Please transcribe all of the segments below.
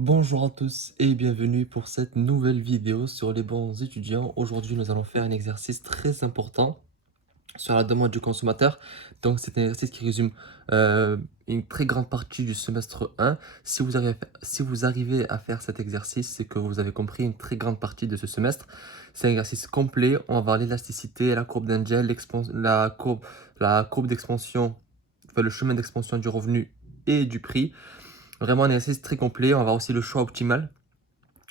Bonjour à tous et bienvenue pour cette nouvelle vidéo sur les bons étudiants. Aujourd'hui, nous allons faire un exercice très important sur la demande du consommateur. Donc, c'est un exercice qui résume une très grande partie du semestre 1. Si vous arrivez à faire cet exercice, c'est que vous avez compris une très grande partie de ce semestre. C'est un exercice complet. On va voir l'élasticité, la courbe d'Angel, la courbe d'expansion, enfin, le chemin d'expansion du revenu et du prix. Vraiment un exercice très complet. On va voir aussi le choix optimal.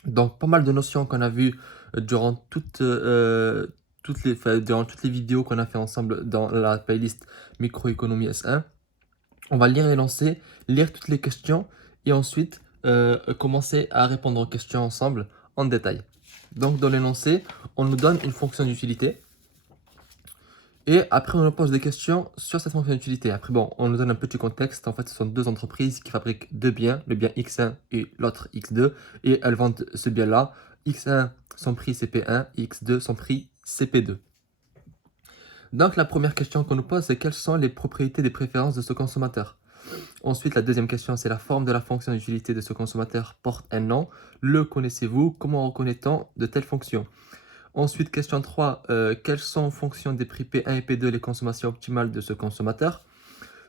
Donc, pas mal de notions qu'on a vues durant durant toutes les vidéos qu'on a fait ensemble dans la playlist Microéconomie S1. On va lire et lancer, lire toutes les questions et ensuite commencer à répondre aux questions ensemble en détail. Donc, dans l'énoncé, on nous donne une fonction d'utilité. Et après, on nous pose des questions sur cette fonction d'utilité. Après, bon, on nous donne un petit contexte. En fait, ce sont deux entreprises qui fabriquent deux biens, le bien X1 et l'autre X2. Et elles vendent ce bien-là. X1, son prix c'est P1, et X2, son prix c'est P2. Donc, la première question qu'on nous pose, c'est quelles sont les propriétés des préférences de ce consommateur? Ensuite, la deuxième question, c'est la forme de la fonction d'utilité de ce consommateur porte un nom. Le connaissez-vous? Comment reconnaît-on de telles fonctions? Ensuite, question 3. Quelles sont en fonction des prix P1 et P2 les consommations optimales de ce consommateur?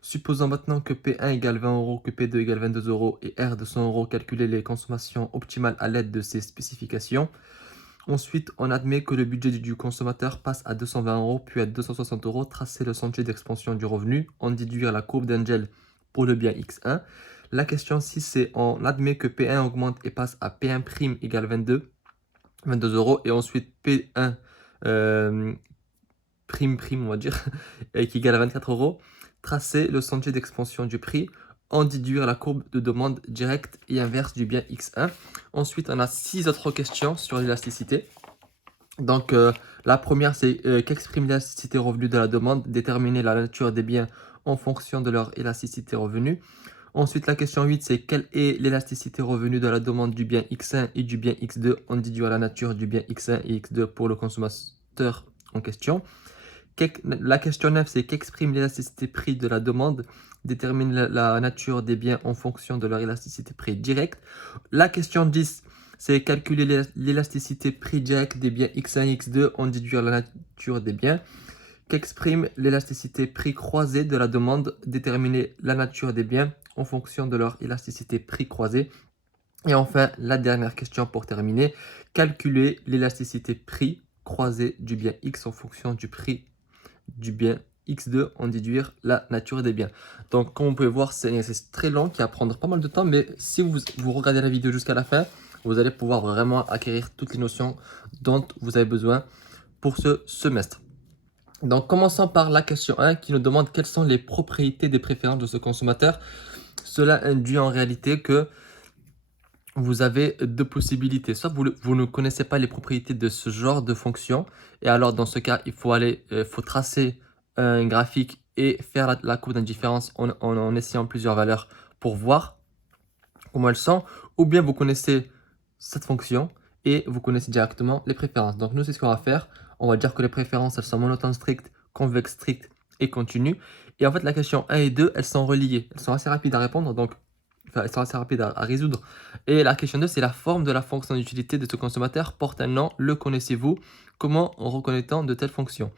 Supposons maintenant que P1 égale 20 euros, que P2 égale 22 euros et R de 100 euros, calculer les consommations optimales à l'aide de ces spécifications. Ensuite, on admet que le budget du consommateur passe à 220 euros puis à 260 euros. Tracer le sentier d'expansion du revenu, en déduire la courbe d'Angel pour le bien X1. La question 6, c'est on admet que P1 augmente et passe à P1' égale 22 euros et ensuite P1 prime, on va dire, et qui égale à 24 euros. Tracer le sentier d'expansion du prix, en déduire la courbe de demande directe et inverse du bien X1. Ensuite, on a 6 autres questions sur l'élasticité. Donc, la première, c'est qu'exprime l'élasticité revenu de la demande, déterminer la nature des biens en fonction de leur élasticité revenu. Ensuite, la question 8, c'est quelle est l'élasticité revenu de la demande du bien X1 et du bien X2 en déduisant la nature du bien X1 et X2 pour le consommateur en question. La question 9, c'est qu'exprime l'élasticité prix de la demande, détermine la nature des biens en fonction de leur élasticité prix direct. La question 10, c'est calculer l'élasticité prix direct des biens X1 et X2 en déduisant la nature des biens. Qu'exprime l'élasticité prix croisée de la demande, déterminer la nature des biens en fonction de leur élasticité prix croisée. Et enfin, la dernière question pour terminer, calculer l'élasticité prix croisée du bien X en fonction du prix du bien X2, en déduire la nature des biens. Donc, comme vous pouvez voir, c'est un exercice très long qui va prendre pas mal de temps, mais si vous regardez la vidéo jusqu'à la fin, vous allez pouvoir vraiment acquérir toutes les notions dont vous avez besoin pour ce semestre. Donc, commençons par la question 1 qui nous demande quelles sont les propriétés des préférences de ce consommateur. Cela induit en réalité que vous avez deux possibilités. Soit vous ne connaissez pas les propriétés de ce genre de fonction, et alors dans ce cas, il faut tracer un graphique et faire la courbe d'indifférence en essayant plusieurs valeurs pour voir comment elles sont, ou bien vous connaissez cette fonction et vous connaissez directement les préférences. Donc nous, c'est ce qu'on va faire. On va dire que les préférences, elles sont monotone strict, convexe strict et continue. Et en fait, la question 1 et 2, elles sont reliées. Elles sont assez rapides à répondre, donc enfin, elles sont assez rapides à résoudre. Et la question 2, c'est la forme de la fonction d'utilité de ce consommateur porte un nom. Le connaissez-vous? Comment reconnaît-on de telles fonctions?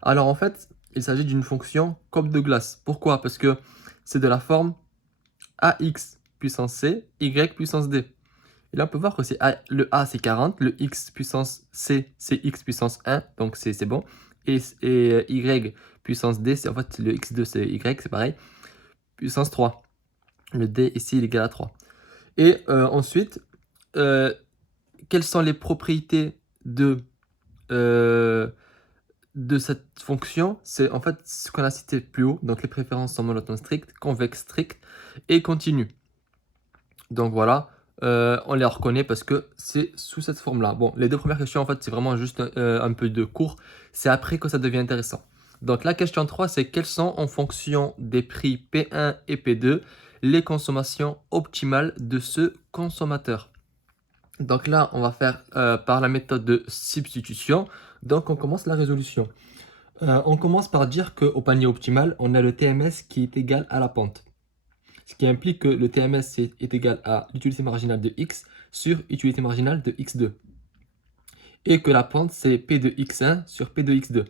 Alors en fait, il s'agit d'une fonction courbe de glace. Pourquoi? Parce que c'est de la forme ax puissance c, y puissance d. Et là, on peut voir que le a, c'est 40, le x puissance c, c'est x puissance 1, donc c'est bon. Et y puissance d, c'est en fait le x2, c'est y, c'est pareil, puissance 3. Le d ici, il est égal à 3. Et ensuite, euh, quelles sont les propriétés euh, de cette fonction? C'est en fait ce qu'on a cité plus haut. Donc les préférences sont monotones strictes, convexes strictes et continues. Donc voilà, on les reconnaît parce que c'est sous cette forme-là. Bon, les deux premières questions, en fait, c'est vraiment juste un peu de cours. C'est après que ça devient intéressant. Donc la question 3, c'est quelles sont, en fonction des prix P1 et P2, les consommations optimales de ce consommateur? Donc là, on va faire par la méthode de substitution. Donc on commence la résolution. On commence par dire qu'au panier optimal, on a le TMS qui est égal à la pente. Ce qui implique que le TMS est égal à l'utilité marginale de x sur utilité marginale de x2. Et que la pente, c'est P de x1 sur P de x2.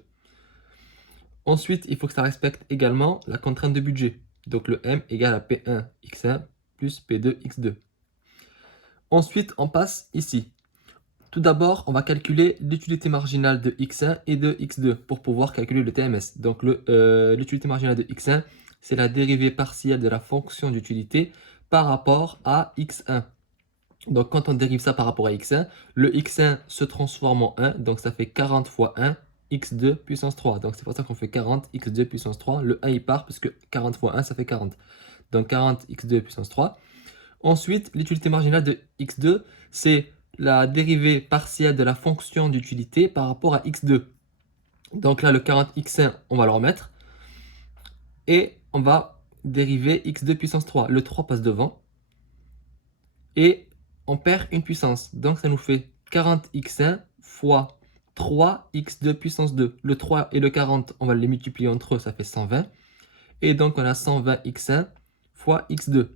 Ensuite, il faut que ça respecte également la contrainte de budget. Donc le M égale à P1 x1 plus P2 x2. Ensuite, on passe ici. Tout d'abord, on va calculer l'utilité marginale de x1 et de x2 pour pouvoir calculer le TMS. Donc l'utilité marginale de x1, c'est la dérivée partielle de la fonction d'utilité par rapport à x1. Donc quand on dérive ça par rapport à x1, le x1 se transforme en 1, donc ça fait 40 fois 1, x2 puissance 3. Donc c'est pour ça qu'on fait 40 x2 puissance 3. Le 1 il part parce que 40 fois 1 ça fait 40. Donc 40 x2 puissance 3. Ensuite, l'utilité marginale de x2, c'est la dérivée partielle de la fonction d'utilité par rapport à x2. Donc là, le 40x1, on va le remettre. Et on va dériver x2 puissance 3. Le 3 passe devant. Et on perd une puissance. Donc ça nous fait 40x1 fois 3x2 puissance 2. Le 3 et le 40, on va les multiplier entre eux, ça fait 120. Et donc on a 120x1 fois x2.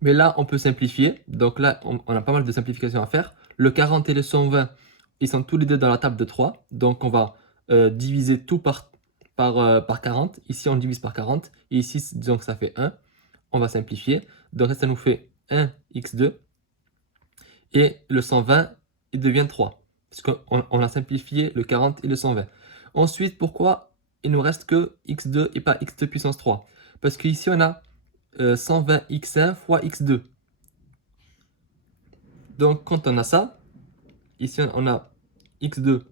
Mais là, on peut simplifier. Donc là, on a pas mal de simplifications à faire. Le 40 et le 120, ils sont tous les deux dans la table de 3. Donc on va diviser tout par 40. Ici, on divise par 40. Et ici, disons que ça fait 1. On va simplifier. Donc ça nous fait 1x2. Et le 120, il devient 3. Parce qu'on a simplifié le 40 et le 120. Ensuite, pourquoi il nous reste que x2 et pas x2 puissance 3? Parce qu'ici, on a 120x1 fois x2. Donc, quand on a ça, ici, on a x2.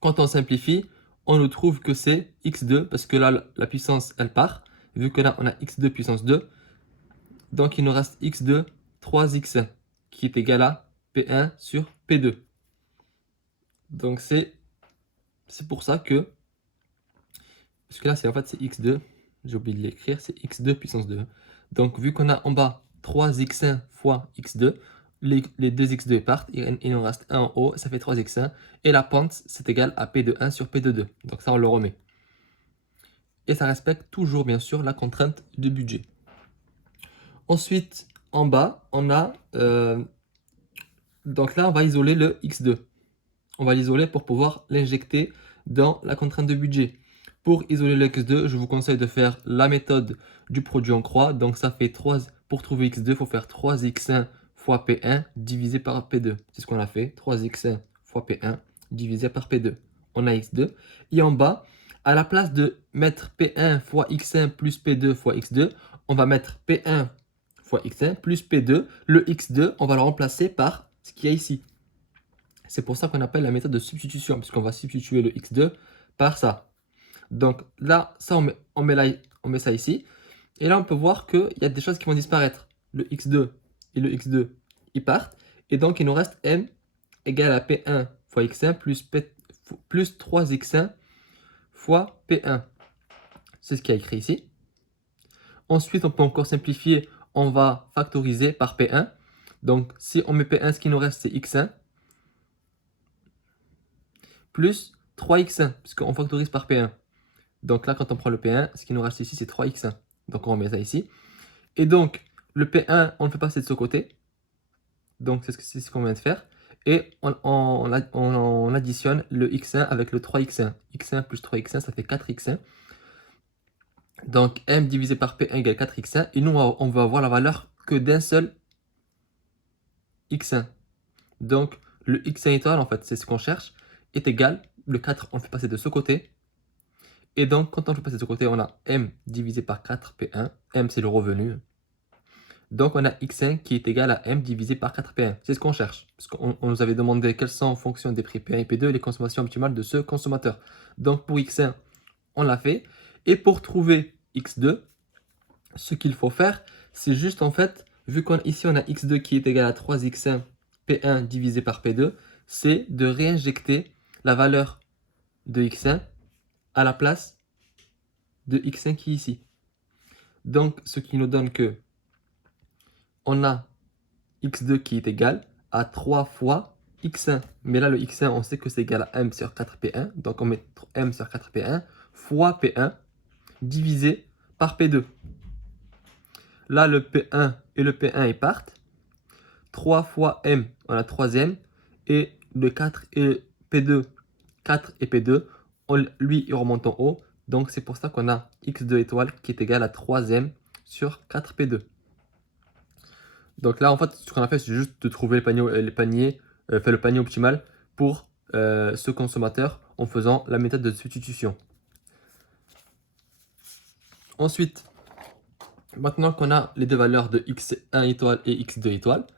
Quand on simplifie, on nous trouve que c'est x2, parce que là, la puissance, elle part. Vu que là, on a x2 puissance 2. Donc, il nous reste x2, 3x1, qui est égal à P1 sur P2. Donc, c'est pour ça que... Parce que là, en fait, c'est x2. J'ai oublié de l'écrire, c'est x2 puissance 2. Donc, vu qu'on a en bas 3x1 fois x2, les 2 x2 partent, il en reste 1 en haut, ça fait 3x1. Et la pente, c'est égal à P de 1 sur P de 2. Donc ça, on le remet. Et ça respecte toujours, bien sûr, la contrainte de budget. Ensuite, en bas, on a... donc là, on va isoler le x2. On va l'isoler pour pouvoir l'injecter dans la contrainte de budget. Pour isoler le x2, je vous conseille de faire la méthode du produit en croix. Donc ça fait 3, pour trouver x2, il faut faire 3x1 fois P1 divisé par P2. C'est ce qu'on a fait, 3x1 fois P1 divisé par P2. On a x2. Et en bas, à la place de mettre P1 fois x1 plus P2 fois x2, on va mettre P1 fois x1 plus P2. Le x2, on va le remplacer par ce qu'il y a ici. C'est pour ça qu'on appelle la méthode de substitution, puisqu'on va substituer le x2 par ça. Donc là, ça on met ça ici. Et là, on peut voir qu'il y a des choses qui vont disparaître. Le x2 et le x2, ils partent. Et donc, il nous reste m égale à p1 fois x1 plus 3x1 fois p1. C'est ce qui est écrit ici. Ensuite, on peut encore simplifier. On va factoriser par p1. Donc, si on met p1, ce qui nous reste, c'est x1. Plus 3x1, puisqu'on factorise par P1. Donc là, quand on prend le P1, ce qui nous reste ici, c'est 3x1. Donc on remet ça ici. Et donc, le P1, on le fait passer de ce côté. Donc c'est ce qu'on vient de faire. Et on additionne le x1 avec le 3x1. x1 plus 3x1, ça fait 4x1. Donc m divisé par P1 égale 4x1. Et nous, on va avoir la valeur que d'un seul x1. Donc le x1 étoile, en fait, c'est ce qu'on cherche, est égal, le 4, on le fait passer de ce côté. Et donc, quand on le fait passer de ce côté, on a m divisé par 4p1. M, c'est le revenu. Donc, on a x1 qui est égal à m divisé par 4p1. C'est ce qu'on cherche. Parce qu'on nous avait demandé quelles sont en fonction des prix P1 et P2 les consommations optimales de ce consommateur. Donc, pour x1, on l'a fait. Et pour trouver x2, ce qu'il faut faire, c'est juste en fait, vu qu'ici on a x2 qui est égal à 3x1 P1 divisé par P2, c'est de réinjecter la valeur de x1 à la place de x1 qui est ici. Donc, ce qui nous donne que on a x2 qui est égal à 3 fois x1. Mais là, le x1, on sait que c'est égal à m sur 4p1. Donc, on met m sur 4p1 fois p1 divisé par par P2. Là, le P1 et le P1, ils partent. 3 fois M, on a troisième. Et le 4 et P2, 4 et P2, lui, il remonte en haut. Donc, c'est pour ça qu'on a X2 étoile qui est égal à troisième sur 4P2. Donc là, en fait, ce qu'on a fait, c'est juste de trouver le panier optimal pour ce consommateur en faisant la méthode de substitution. Ensuite, maintenant qu'on a les deux valeurs de x1 étoile et x2 étoile,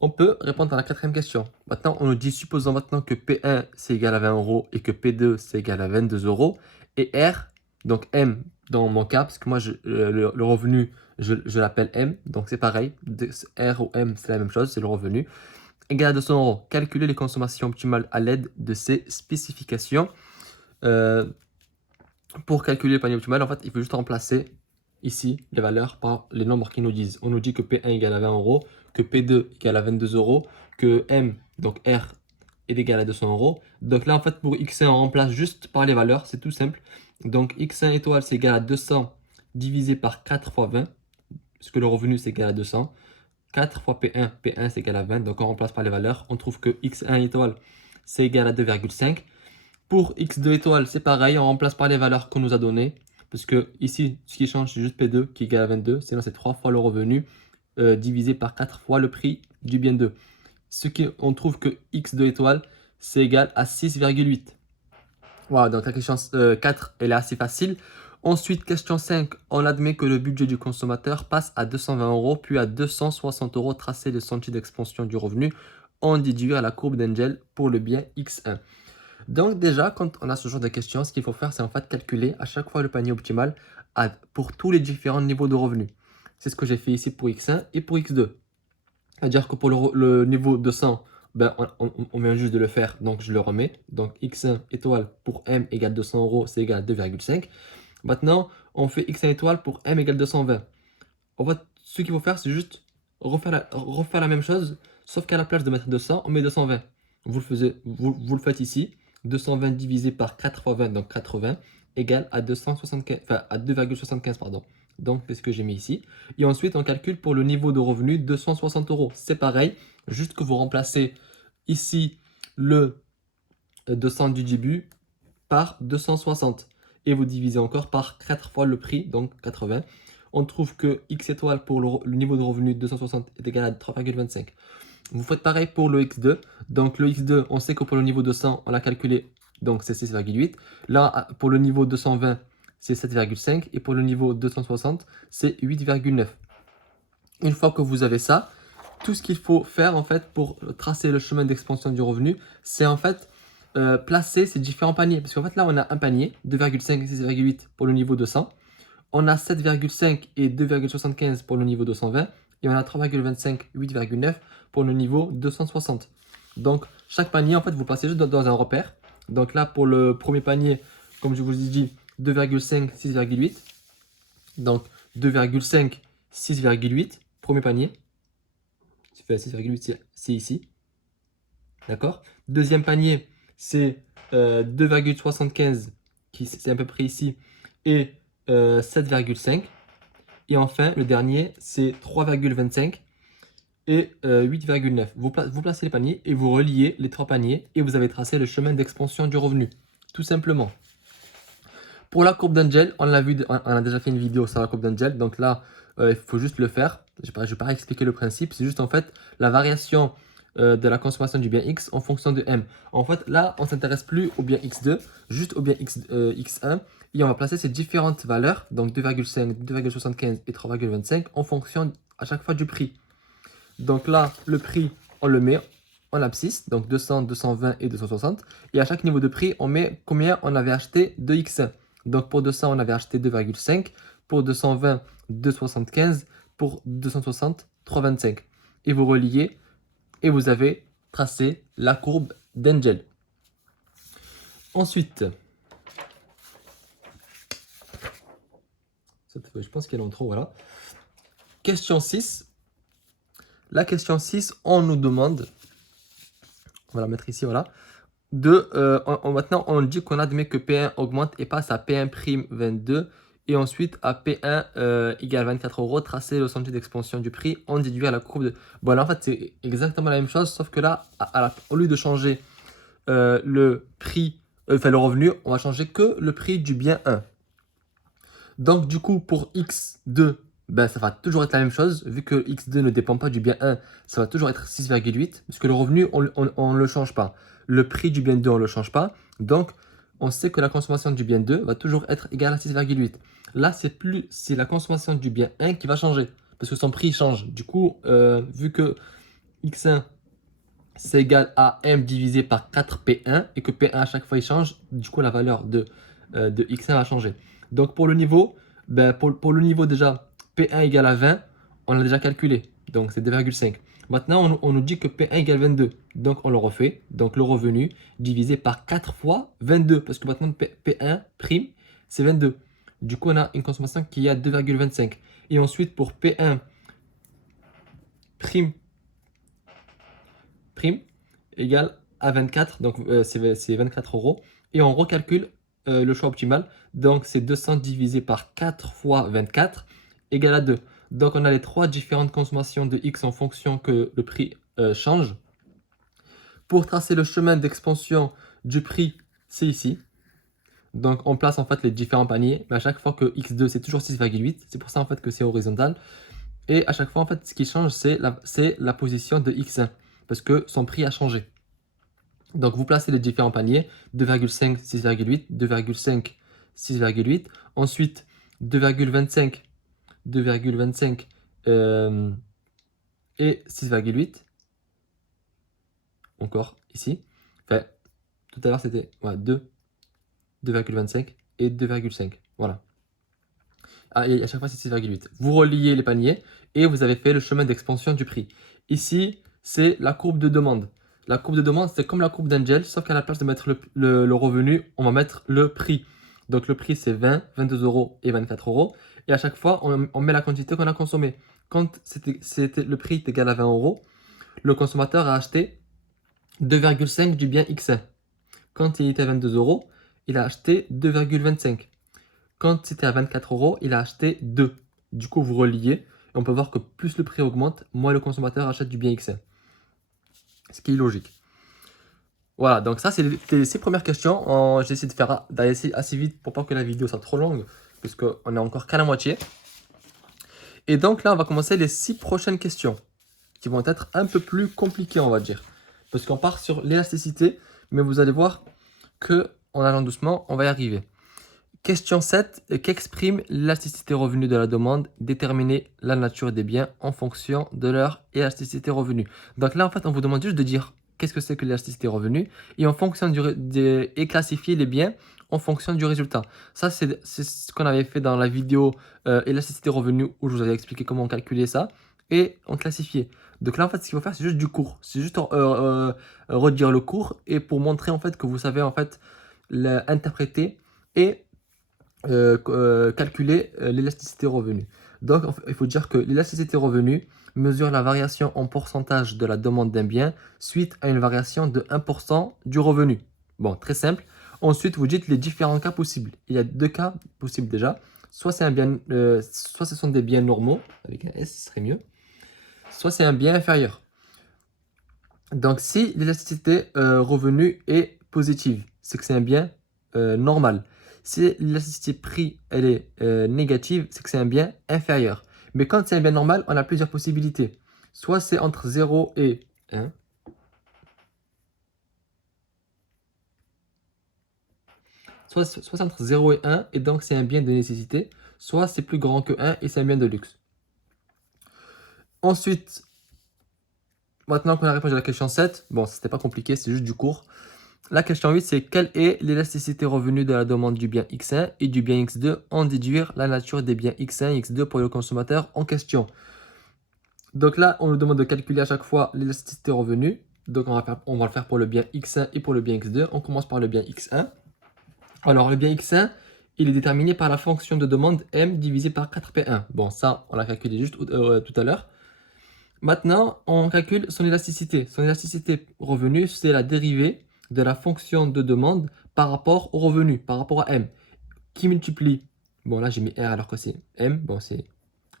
on peut répondre à la quatrième question. Maintenant, on nous dit, supposons maintenant que P1 c'est égal à 20 euros et que P2 c'est égal à 22 euros. Et R, donc M dans mon cas, parce que moi le revenu, je l'appelle M, donc c'est pareil. R ou M, c'est la même chose, c'est le revenu. Égal à 200 euros. Calculer les consommations optimales à l'aide de ces spécifications. Pour calculer le panier optimal, en fait, il faut juste remplacer ici les valeurs par les nombres qui nous disent. On nous dit que P1 égale à 20 euros, que P2 égale à 22 euros, que M, donc R, est égal à 200 euros. Donc là, en fait, pour X1, on remplace juste par les valeurs, c'est tout simple. Donc X1 étoile, c'est égal à 200 divisé par 4 fois 20, parce que le revenu, c'est égal à 200. 4 fois P1, P1 c'est égal à 20, donc on remplace par les valeurs. On trouve que X1 étoile, c'est égal à 2,5. Pour X2 étoile, c'est pareil, on remplace par les valeurs qu'on nous a données. Parce que ici, ce qui change, c'est juste P2 qui est égal à 22. Sinon, c'est 3 fois le revenu divisé par 4 fois le prix du bien 2. On trouve que X2 étoile, c'est égal à 6,8. Voilà, donc la question 4, elle est assez facile. Ensuite, question 5, on admet que le budget du consommateur passe à 220 euros, puis à 260 euros, tracer le sentier d'expansion du revenu, en déduire la courbe d'Engel pour le bien X1. Donc déjà, quand on a ce genre de questions, ce qu'il faut faire, c'est en fait calculer à chaque fois le panier optimal pour tous les différents niveaux de revenus. C'est ce que j'ai fait ici pour X1 et pour X2. C'est-à-dire que pour le niveau 200, ben, on vient juste de le faire, donc je le remets. Donc X1 étoile pour M égale 200 euros, c'est égal à 2,5. Maintenant, on fait X1 étoile pour M égale 220. En fait, ce qu'il faut faire, c'est juste refaire la même chose, sauf qu'à la place de mettre 200, on met 220. Vous le faites ici. 220 divisé par 4 fois 20, donc 80, égale à 275, enfin à 2,75, pardon. Donc, c'est ce que j'ai mis ici. Et ensuite, on calcule pour le niveau de revenu 260 euros. C'est pareil, juste que vous remplacez ici le 200 du début par 260. Et vous divisez encore par 4 fois le prix, donc 80. On trouve que X étoile pour le niveau de revenu 260 est égal à 3,25. Vous faites pareil pour le X2. Donc le X2, on sait que pour le niveau 200, on l'a calculé, donc c'est 6,8. Là, pour le niveau 220, c'est 7,5. Et pour le niveau 260, c'est 8,9. Une fois que vous avez ça, tout ce qu'il faut faire en fait pour tracer le chemin d'expansion du revenu, c'est en fait placer ces différents paniers. Parce qu'en fait là, on a un panier, 2,5 et 6,8 pour le niveau 200. On a 7,5 et 2,75 pour le niveau 220. Et on a 3,25, 8,9 pour le niveau 260. Donc, chaque panier, en fait, vous placez juste dans un repère. Donc là, pour le premier panier, comme je vous ai dit, 2,5, 6,8. Donc, 2,5, 6,8, premier panier. 6,8, c'est ici. D'accord? Deuxième panier, c'est 2,75, c'est à peu près ici, et 7,5. Et enfin, le dernier, c'est 3,25 et 8,9. Vous placez les paniers et vous reliez les trois paniers et vous avez tracé le chemin d'expansion du revenu, tout simplement. Pour la courbe d'Engel, on a déjà fait une vidéo sur la courbe d'Engel, donc là, il faut juste le faire. Je ne vais pas expliquer le principe, c'est juste en fait la variation de la consommation du bien X en fonction de M. En fait, là, on ne s'intéresse plus au bien X2, juste au bien X1, et on va placer ces différentes valeurs, donc 2,5, 2,75 et 3,25, en fonction à chaque fois du prix. Donc là, le prix, on le met en abscisse, donc 200, 220 et 260. Et à chaque niveau de prix, on met combien on avait acheté de X1. Donc pour 200, on avait acheté 2,5. Pour 220, 2,75. Pour 260, 3,25. Et vous reliez et vous avez tracé la courbe d'Engel. Ensuite, je pense qu'elle est en trop, voilà. Question 6. La question 6, on nous demande, on va la mettre ici, voilà, maintenant on dit qu'on admet que P1 augmente et passe à P1'22 Et ensuite, à P1 égale 24 euros, tracer le sentier d'expansion du prix, en déduire la courbe de... Bon, là, en fait, c'est exactement la même chose, sauf que là, au lieu de changer le prix, enfin le revenu, on va changer que le prix du bien 1. Donc, du coup, pour X2, ben, ça va toujours être la même chose. Vu que X2 ne dépend pas du bien 1, ça va toujours être 6,8. Parce que le revenu, on ne le change pas. Le prix du bien 2, on ne le change pas. Donc, on sait que la consommation du bien 2 va toujours être égale à 6,8. Là, c'est la consommation du bien 1 qui va changer. Parce que son prix change. Du coup, vu que X1, c'est égal à M divisé par 4P1 et que P1 à chaque fois il change, du coup la valeur de X1 va changer. Donc pour le niveau, ben pour le niveau déjà, P1 égale à 20, on l'a déjà calculé, donc c'est 2,5. Maintenant on nous dit que P1 égale 22, donc on le refait, donc le revenu divisé par 4 fois 22, parce que maintenant P1 prime c'est 22. Du coup on a une consommation qui est à 2,25. Et ensuite pour P1 prime prime égale à 24, donc c'est 24 euros. Et on recalcule le choix optimal. Donc c'est 200 divisé par 4 fois 24 égale à 2. Donc on a les trois différentes consommations de X en fonction que le prix change. Pour tracer le chemin d'expansion du prix, c'est ici. Donc on place en fait les différents paniers, mais à chaque fois que X2 c'est toujours 6,8, c'est pour ça en fait que c'est horizontal. Et à chaque fois en fait ce qui change c'est la position de X1, parce que son prix a changé. Donc vous placez les différents paniers, 2,5, 6,8, 2,5, 6,8. Ensuite, 2,25, 2,25 et 6,8. Encore ici. Enfin, tout à l'heure c'était 2, 2,25 et 2,5. Voilà. Ah, et à chaque fois c'est 6,8. Vous reliez les paniers et vous avez fait le chemin d'expansion du prix. Ici, c'est la courbe de demande. La courbe de demande, c'est comme la courbe d'Angel, sauf qu'à la place de mettre le revenu, on va mettre le prix. Donc le prix, c'est 20, 22 euros et 24 euros. Et à chaque fois, on met la quantité qu'on a consommée. Quand le prix est égal à 20 euros, le consommateur a acheté 2,5 du bien X1. Quand il était à 22 euros, il a acheté 2,25. Quand c'était à 24 euros, il a acheté 2. Du coup, vous reliez. Et on peut voir que plus le prix augmente, moins le consommateur achète du bien X1. Ce qui est logique. Voilà, donc ça, c'était les 6 premières questions. J'ai essayé d'aller assez vite pour pas que la vidéo soit trop longue, puisqu'on est encore qu'à la moitié. Et donc là, on va commencer les 6 prochaines questions, qui vont être un peu plus compliquées, on va dire. Parce qu'on part sur l'élasticité, mais vous allez voir que en allant doucement, on va y arriver. Question 7. Qu'exprime l'élasticité revenu de la demande? Déterminer la nature des biens en fonction de leur élasticité revenu. Donc là, en fait, on vous demande juste de dire qu'est-ce que c'est que l'élasticité revenu et en fonction et classifier les biens en fonction du résultat. Ça, c'est ce qu'on avait fait dans la vidéo élasticité revenu où je vous avais expliqué comment on calculait ça et on classifiait. Donc là, en fait, ce qu'il faut faire, c'est juste du cours. C'est juste redire le cours et pour montrer en fait que vous savez en fait interpréter et calculer l'élasticité revenu. Donc, il faut dire que l'élasticité revenu mesure la variation en pourcentage de la demande d'un bien suite à une variation de 1% du revenu. Bon, très simple. Ensuite, vous dites les différents cas possibles. Il y a deux cas possibles déjà. Soit c'est un bien, soit ce sont des biens normaux, avec un S, ce serait mieux. Soit c'est un bien inférieur. Donc, si l'élasticité revenu est positive, c'est que c'est un bien normal. Si l'élasticité prix elle est négative, c'est que c'est un bien inférieur. Mais quand c'est un bien normal, on a plusieurs possibilités. Soit c'est entre 0 et 1. Soit c'est entre 0 et 1 et donc c'est un bien de nécessité. Soit c'est plus grand que 1 et c'est un bien de luxe. Ensuite, maintenant qu'on a répondu à la question 7, bon, c'était pas compliqué, c'est juste du cours. La question 8, c'est quelle est l'élasticité revenu de la demande du bien X1 et du bien X2 en déduire la nature des biens X1 et X2 pour le consommateur en question. Donc là, on nous demande de calculer à chaque fois l'élasticité revenu. Donc on va le faire pour le bien X1 et pour le bien X2. On commence par le bien X1. Alors le bien X1, il est déterminé par la fonction de demande M divisé par 4P1. Bon, ça, on l'a calculé juste tout à l'heure. Maintenant, on calcule son élasticité. Son élasticité revenu, c'est la dérivée de la fonction de demande par rapport au revenu, par rapport à M, qui multiplie Bon, là, j'ai mis R alors que c'est M. Bon, c'est...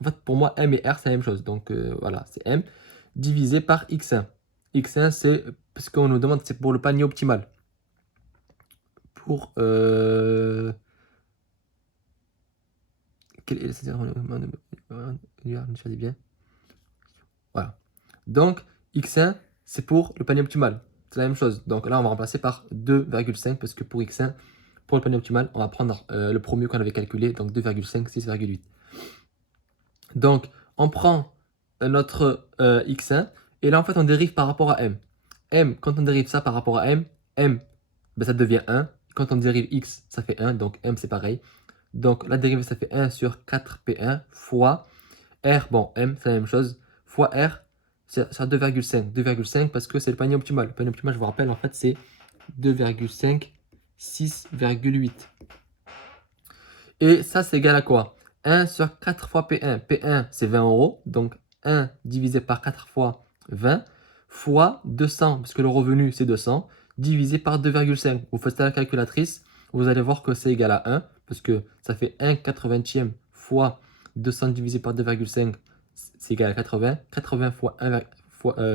En fait, pour moi, M et R, c'est la même chose. Donc, voilà, c'est M divisé par X1. X1, c'est... Parce qu'on nous demande, c'est pour le panier optimal. Pour... Quel est le bien. Voilà. Donc, X1, c'est pour le panier optimal. C'est la même chose. Donc là, on va remplacer par 2,5 parce que pour X1, pour le panier optimal, on va prendre le premier qu'on avait calculé, donc 2,5, 6,8. Donc, on prend notre X1 et là, en fait, on dérive par rapport à M. M, quand on dérive ça par rapport à M, M, ben, ça devient 1. Quand on dérive X, ça fait 1, donc M, c'est pareil. Donc, la dérivée, ça fait 1 sur 4P1 fois R, bon, M, c'est la même chose, fois R, c'est 2,5. 2,5 parce que c'est le panier optimal. Le panier optimal, je vous rappelle, en fait, c'est 2,5, 6,8. Et ça, c'est égal à quoi? 1 sur 4 fois P1. P1, c'est 20 euros. Donc, 1 divisé par 4 fois 20 fois 200, parce que le revenu, c'est 200, divisé par 2,5. Vous faites ça à la calculatrice, vous allez voir que c'est égal à 1, parce que ça fait 1/80 fois 200 divisé par 2,5, c'est égal à 80. 80 fois 1,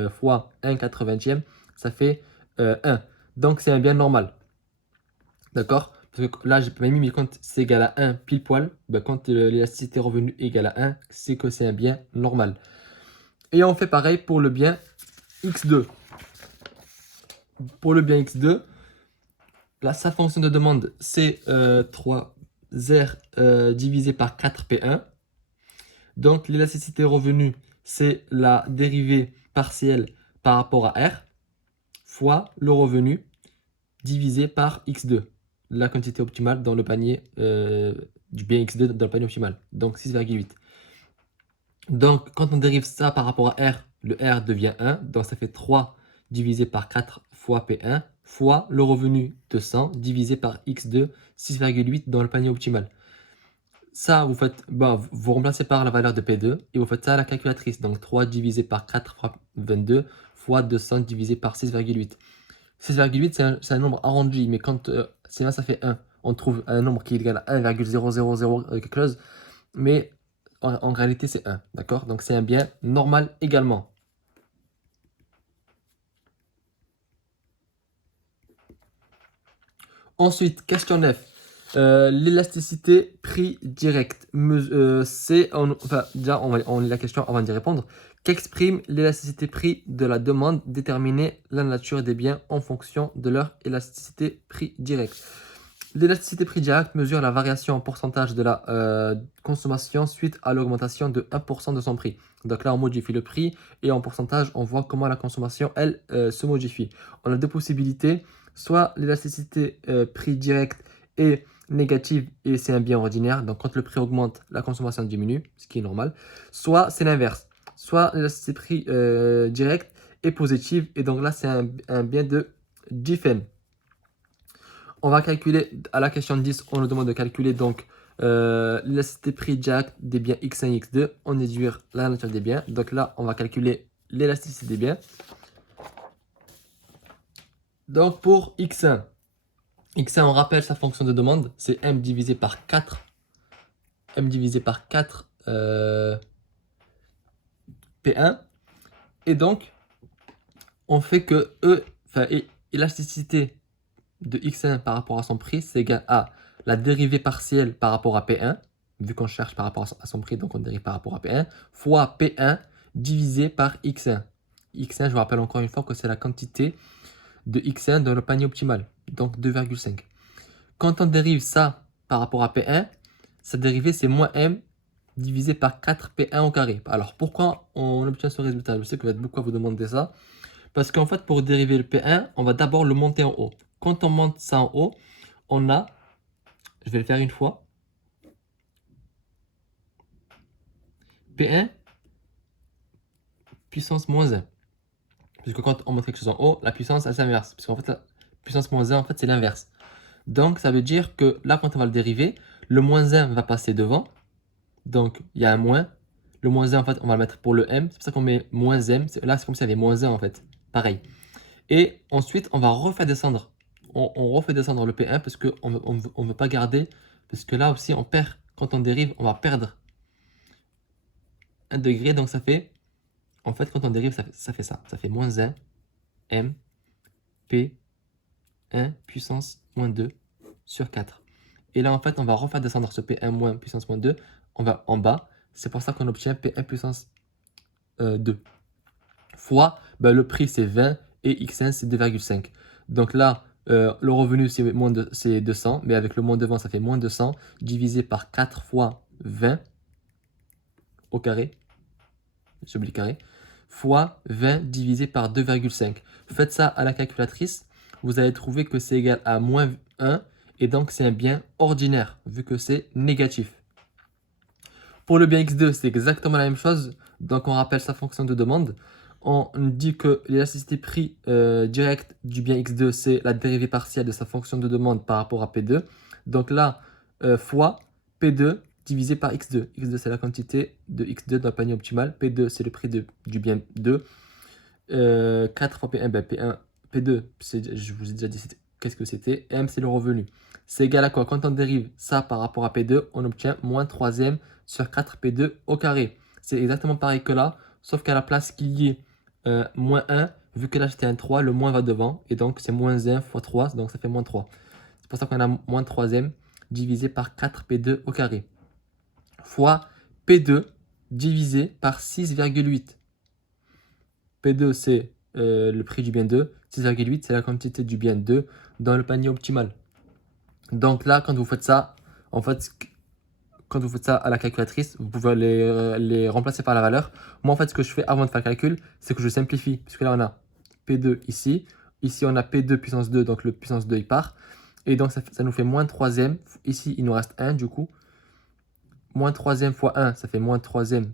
fois 1/80, ça fait 1. Donc, c'est un bien normal. D'accord? Parce que là, j'ai pas mis, mais quand c'est égal à 1 pile poil, ben, quand l'élasticité revenue est égale à 1, c'est que c'est un bien normal. Et on fait pareil pour le bien X2. Pour le bien X2, là, sa fonction de demande, c'est 3R divisé par 4P1. Donc, l'élasticité revenue, c'est la dérivée partielle par rapport à R fois le revenu divisé par X2. La quantité optimale dans le panier du bien X2 dans le panier optimal. Donc 6,8. Donc, quand on dérive ça par rapport à R, le R devient 1. Donc, ça fait 3 divisé par 4 fois P1 fois le revenu de 100 divisé par X2, 6,8 dans le panier optimal. Ça, vous faites, vous remplacez par la valeur de P2 et vous faites ça à la calculatrice. Donc, 3 divisé par 4 fois 22 fois 200 divisé par 6,8. 6,8, c'est un nombre arrondi, mais quand c'est là, ça fait 1. On trouve un nombre qui est égal à 1,000 quelque chose, mais en réalité, c'est 1. D'accord? Donc, c'est un bien normal également. Ensuite, question 9. L'élasticité prix direct. Déjà, on lit la question avant d'y répondre. Qu'exprime l'élasticité prix de la demande? Déterminer la nature des biens en fonction de leur élasticité prix direct. L'élasticité prix direct mesure la variation en pourcentage de la consommation suite à l'augmentation de 1% de son prix. Donc là, on modifie le prix et en pourcentage, on voit comment la consommation, elle, se modifie. On a deux possibilités. Soit l'élasticité prix direct est négative et c'est un bien ordinaire. Donc quand le prix augmente, la consommation diminue, ce qui est normal. Soit c'est l'inverse. Soit l'élasticité prix direct est positive et donc là, c'est un bien de Giffen. On va calculer, à la question 10, on nous demande de calculer donc l'élasticité prix direct des biens X1 et X2. On déduire la nature des biens. Donc là, on va calculer l'élasticité des biens. Donc pour X1, on rappelle sa fonction de demande, c'est M divisé par 4. M divisé par 4 P1. Et donc, on fait que élasticité de X1 par rapport à son prix, c'est égal à la dérivée partielle par rapport à P1, vu qu'on cherche par rapport à son prix, donc on dérive par rapport à P1, fois P1 divisé par X1. X1, je vous rappelle encore une fois que c'est la quantité de X1 dans le panier optimal, donc 2,5. Quand on dérive ça par rapport à P1, sa dérivée c'est moins M divisé par 4P1 au carré. Alors pourquoi on obtient ce résultat? Je sais que vous êtes beaucoup à vous demander ça. Parce qu'en fait, pour dériver le P1, on va d'abord le monter en haut. Quand on monte ça en haut, on a, je vais le faire une fois, P1 puissance moins 1. Puisque quand on monte quelque chose en haut, la puissance, elle s'inverse. Parce qu'en fait, la puissance moins 1, en fait, c'est l'inverse. Donc, ça veut dire que là, quand on va le dériver, le moins 1 va passer devant. Donc, il y a un moins. Le moins 1, en fait, on va le mettre pour le M. C'est pour ça qu'on met moins M. Là, c'est comme s'il y avait moins 1, en fait. Pareil. Et ensuite, on va refaire descendre. On refait descendre le P1 parce qu'on ne veut pas garder. Parce que là aussi, on perd. quand on dérive, on va perdre 1 degré. Donc ça fait, en fait, quand on dérive, ça fait ça. Ça fait moins 1 m p 1 puissance moins 2 sur 4. Et là, en fait, on va refaire descendre ce P1 moins puissance moins 2. On va en bas. C'est pour ça qu'on obtient P1 puissance 2. Fois, le prix, c'est 20 et X1, c'est 2,5. Donc là, le revenu, c'est 200. Mais avec le moins de 20, ça fait moins 200. Divisé par 4 fois 20 au carré. J'oublie le carré. Fois 20 divisé par 2,5. Faites ça à la calculatrice. Vous allez trouver que c'est égal à moins 1. Et donc, c'est un bien ordinaire, vu que c'est négatif. Pour le bien x2, c'est exactement la même chose. Donc, on rappelle sa fonction de demande. On dit que l'élasticité prix direct du bien x2, c'est la dérivée partielle de sa fonction de demande par rapport à P2. Donc là, fois P2 divisé par x2. x2, c'est la quantité de x2 dans le panier optimal. P2, c'est le prix du bien 2. 4 fois P1, P1, P2, je vous ai déjà dit qu'est-ce que c'était. M, c'est le revenu. C'est égal à quoi? Quand on dérive ça par rapport à P2, on obtient moins 3e sur 4P2 au carré. C'est exactement pareil que là, sauf qu'à la place qu'il y ait moins 1, vu que là c'était un 3, le moins va devant. Et donc c'est moins 1 fois 3, donc ça fait moins 3. C'est pour ça qu'on a moins 3e divisé par 4P2 au carré. Fois P2 divisé par 6,8. P2, c'est le prix du bien 2. 6,8, c'est la quantité du bien 2 dans le panier optimal. Donc là, quand vous faites ça, en fait, quand vous faites ça à la calculatrice, vous pouvez les remplacer par la valeur. Moi, en fait, ce que je fais avant de faire le calcul, c'est que je simplifie. Puisque là, on a P2 ici. Ici, on a P2 puissance 2, donc le puissance 2, il part. Et donc, ça nous fait moins 3e. Ici, il nous reste 1, du coup. Moins 3e fois 1, ça fait moins 3e.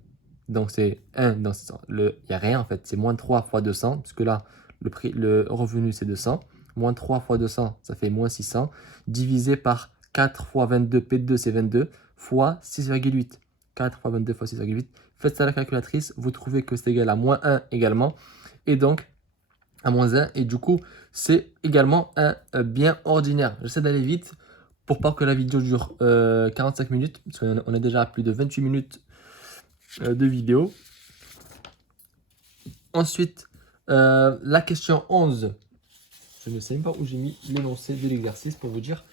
Donc, c'est 1. Il n'y a rien, en fait. C'est moins 3 fois 200. Puisque là, le revenu, c'est 200. Moins 3 fois 200, ça fait moins 600. Divisé par 4 fois 22, P2, c'est 22. Fois 6,8. 4 fois 22 fois 6,8. Faites ça à la calculatrice. Vous trouvez que c'est égal à moins 1 également. Et donc, à moins 1. Et du coup, c'est également un bien ordinaire. J'essaie d'aller vite pour pas que la vidéo dure 45 minutes. Parce qu'on est déjà à plus de 28 minutes de vidéo. Ensuite, la question 11. Je ne sais même pas où j'ai mis l'énoncé de l'exercice pour vous dire.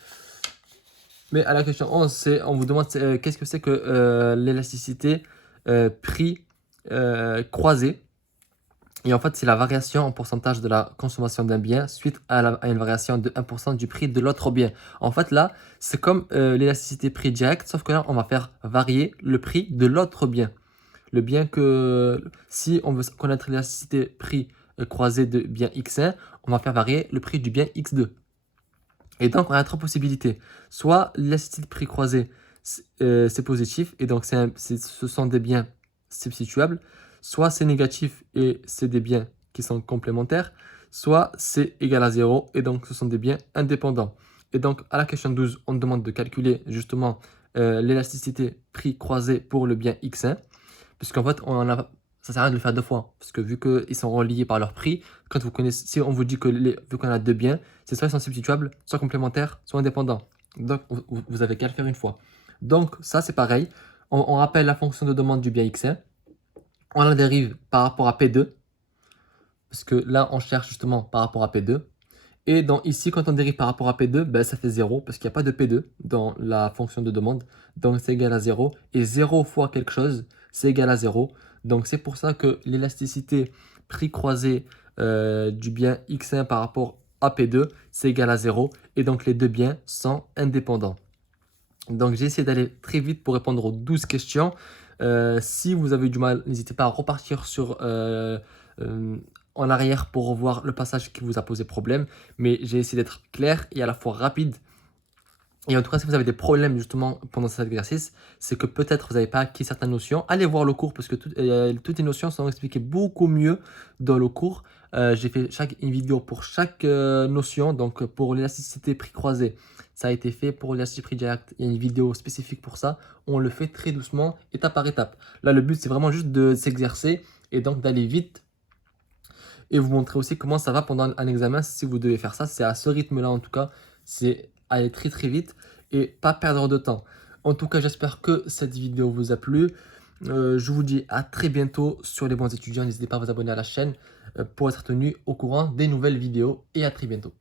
Mais à la question 11, on vous demande qu'est-ce que c'est que l'élasticité prix croisé. Et en fait, c'est la variation en pourcentage de la consommation d'un bien suite à une variation de 1% du prix de l'autre bien. En fait, là, c'est comme l'élasticité prix direct, sauf que là, on va faire varier le prix de l'autre bien. Le bien que, si on veut connaître l'élasticité prix croisé de bien X1, on va faire varier le prix du bien X2. Et donc, on a 3 possibilités. Soit l'élasticité de prix croisé, c'est positif, et donc ce sont des biens substituables. Soit c'est négatif, et c'est des biens qui sont complémentaires. Soit c'est égal à 0, et donc ce sont des biens indépendants. Et donc, à la question 12, on demande de calculer justement l'élasticité prix croisé pour le bien X1. Puisqu'en fait, ça sert à rien de le faire deux fois. Parce que vu qu'ils sont reliés par leur prix, quand vous connaissez, si on vous dit que vu qu'on a deux biens, c'est soit ils sont substituables, soit complémentaires, soit indépendants. Donc, vous avez qu'à le faire une fois. Donc, ça, c'est pareil. On rappelle la fonction de demande du bien x1. On la dérive par rapport à P2. Parce que là, on cherche justement par rapport à P2. Et ici, quand on dérive par rapport à P2, ça fait 0 parce qu'il n'y a pas de P2 dans la fonction de demande. Donc, c'est égal à 0. Et 0 fois quelque chose, c'est égal à 0. Donc, c'est pour ça que l'élasticité prix croisé du bien X1 par rapport à P2, c'est égal à 0. Et donc, les deux biens sont indépendants. Donc, j'ai essayé d'aller très vite pour répondre aux 12 questions. Si vous avez du mal, n'hésitez pas à repartir en arrière pour revoir le passage qui vous a posé problème. Mais j'ai essayé d'être clair et à la fois rapide. Et en tout cas, si vous avez des problèmes justement pendant cet exercice, c'est que peut-être vous n'avez pas acquis certaines notions. Allez voir le cours parce que toutes les notions sont expliquées beaucoup mieux dans le cours. J'ai fait une vidéo pour chaque notion. Donc pour l'élasticité prix croisé, ça a été fait. Pour l'élasticité prix direct, il y a une vidéo spécifique pour ça. On le fait très doucement, étape par étape. Là, le but, c'est vraiment juste de s'exercer et donc d'aller vite. Et vous montrer aussi comment ça va pendant un examen si vous devez faire ça. C'est à ce rythme-là en tout cas. C'est aller très très vite et pas perdre de temps. En tout cas, j'espère que cette vidéo vous a plu. Je vous dis à très bientôt sur les bons étudiants. N'hésitez pas à vous abonner à la chaîne pour être tenu au courant des nouvelles vidéos et à très bientôt.